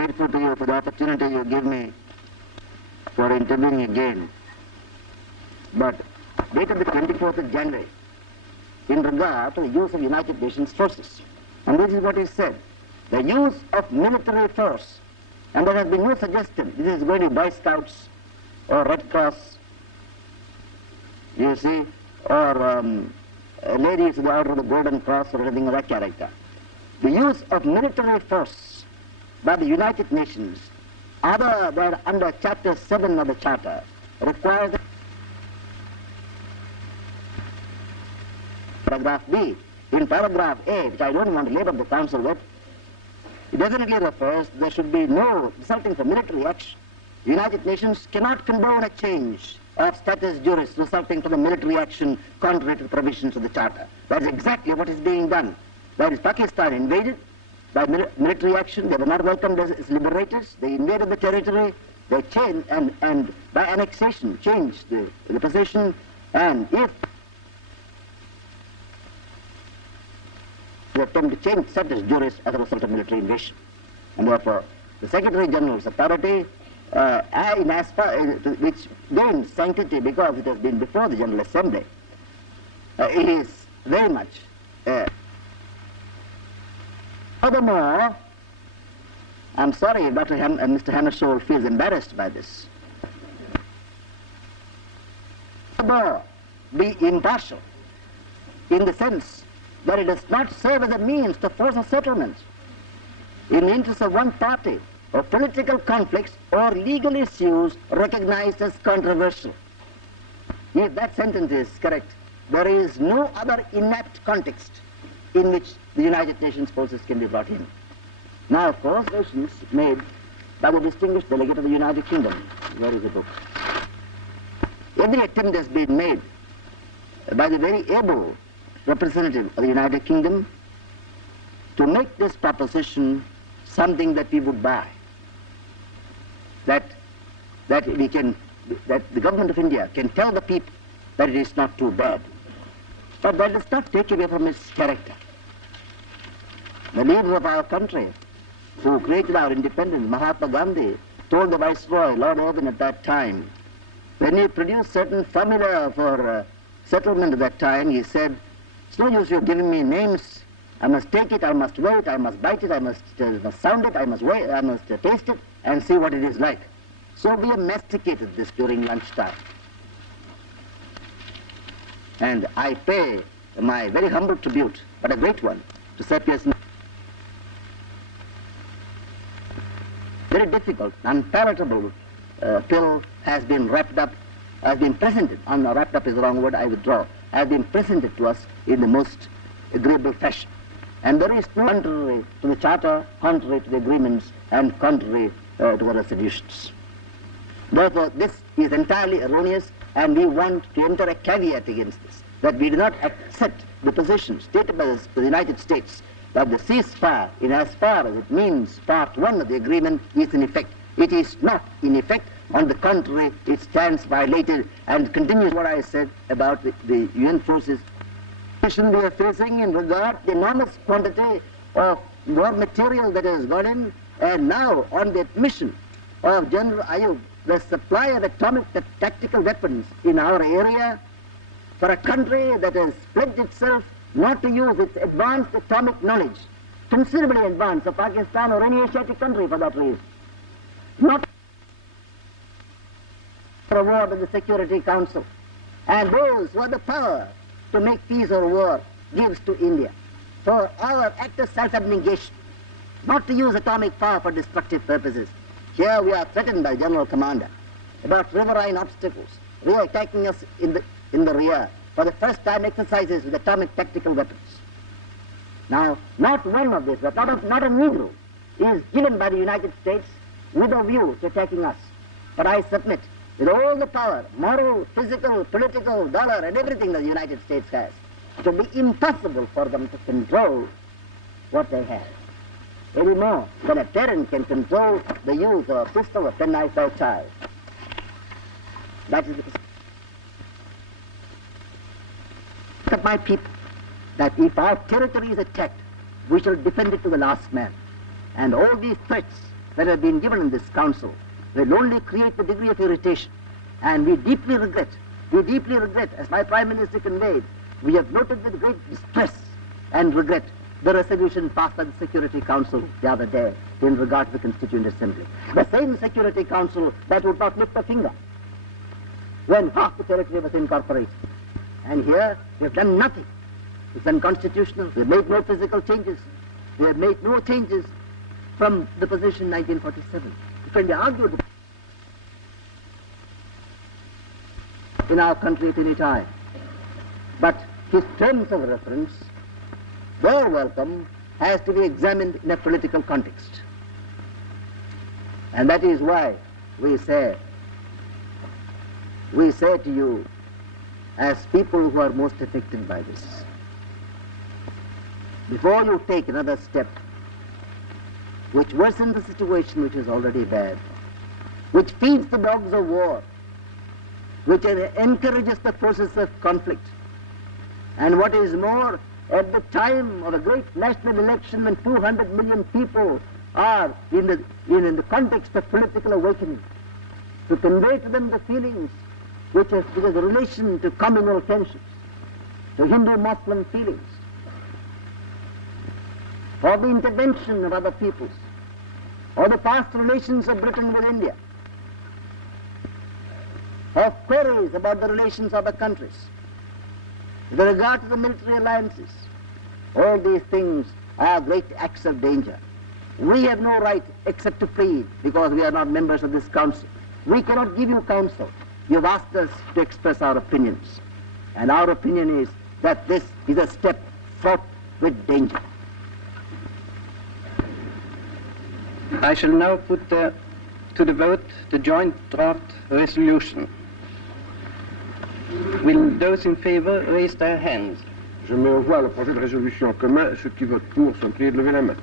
grateful to you for the opportunity you give me for intervening again. But dated the 24th of January in regard to the use of United Nations forces. And this is what is said. The use of military force. And there has been no suggestion this is going to be Boy Scouts or Red Cross, you see, or ladies of the Order of the Golden Cross or anything of that character. The use of military force by the United Nations, other than under Chapter 7 of the Charter, requires paragraph B. In paragraph A, which I don't want to labor the Council with, it definitely refers there should be no resulting from military action. The United Nations cannot condone a change of status juris resulting from the military action contrary to the provisions of the Charter. That is exactly what is being done. That is, Pakistan invaded by military action. They were not welcomed as liberators. They invaded the territory. They changed and by annexation changed the position. And if they attempt to change status juris as a result of military invasion, and therefore the Secretary General's authority, which gains sanctity because it has been before the General Assembly, is very much. Furthermore, I'm sorry if Mr. Hammersholt feels embarrassed by this. Furthermore, be impartial in the sense that it does not serve as a means to force a settlement in the interest of one party or political conflicts or legal issues recognized as controversial. If that sentence is correct, there is no other inapt context in which the United Nations forces can be brought in. Now, of course, motions made by the distinguished delegate of the United Kingdom. Where is the book? Every attempt has been made by the very able representative of the United Kingdom to make this proposition something that we would buy. That the government of India can tell the people that it is not too bad. But that does not take away from its character. The leader of our country, who created our independence, Mahatma Gandhi, told the Viceroy, Lord Irwin at that time, when he produced certain formula for settlement at that time, he said, it's no use you giving me names. I must take it, I must weigh it, I must bite it, I must sound it, I must taste it and see what it is like. So we have masticated this during lunchtime. And I pay my very humble tribute, but a great one, to Sir P.S. Very difficult, unpalatable pill has been wrapped up, has been presented, wrapped up is the wrong word, I withdraw, has been presented to us in the most agreeable fashion. And there is no contrary to the Charter, contrary to the agreements, and contrary to the resolutions. Therefore, this is entirely erroneous, and we want to enter a caveat against this, that we do not accept the position stated by the United States that the ceasefire, in as far as it means part 1 of the agreement, is in effect. It is not in effect. On the contrary, it stands violated and continues what I said about the UN forces. We are facing in regard to the enormous quantity of war material that has gone in, and now on the admission of General Ayub, the supply of atomic tactical weapons in our area for a country that has pledged itself not to use its advanced atomic knowledge, considerably advanced of Pakistan or any Asiatic country for that reason, not for a war with the Security Council. And those who have the power to make peace or war gives to India for our act of self-abnegation, not to use atomic power for destructive purposes. Here we are threatened by General Commander about riverine obstacles, attacking us in the rear, for the first time exercises with atomic tactical weapons. Now, not one of these, not a needle, is given by the United States with a view to attacking us. But I submit, with all the power, moral, physical, political, dollar, and everything that the United States has, it will be impossible for them to control what they have, any more than a parent can control the use of a pistol or penknife by a child. That is the of my people, that if our territory is attacked, we shall defend it to the last man. And all these threats that have been given in this Council will only create the degree of irritation. And we deeply regret, as my Prime Minister conveyed, we have noted with great distress and regret the resolution passed by the Security Council the other day in regard to the Constituent Assembly. The same Security Council that would not lift a finger when half the territory was incorporated. And here we have done nothing. It's unconstitutional. We have made no physical changes. We have made no changes from the position in 1947. It can be argued in our country at any time. But his terms of reference, their welcome, has to be examined in a political context. And that is why we say to you, as people who are most affected by this, before you take another step which worsens the situation which is already bad, which feeds the dogs of war, which encourages the process of conflict, and what is more, at the time of a great national election when 200 million people are in the context of political awakening, to convey to them the feelings which has a relation to communal tensions, to Hindu-Muslim feelings, or the intervention of other peoples, or the past relations of Britain with India, or queries about the relations of other countries, with regard to the military alliances. All these things are great acts of danger. We have no right except to plead, because we are not members of this Council. We cannot give you counsel. You have asked us to express our opinions. And our opinion is that this is a step fraught with danger. I shall now put to the vote the joint draft resolution. Will those in favor raise their hands? Je mets au voix le projet de résolution en commun. Ceux qui votent pour sont priés de lever la main.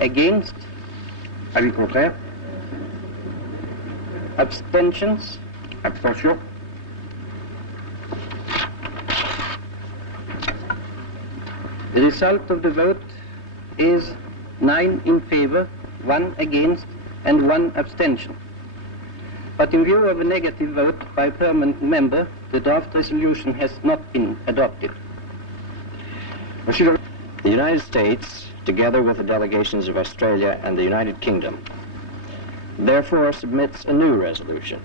Against? Avis contraire? Abstentions? Abstention? The result of the vote is 9 in favor, 1 against, and 1 abstention. But in view of a negative vote by a permanent member, the draft resolution has not been adopted. The United States, together with the delegations of Australia and the United Kingdom, therefore submits a new resolution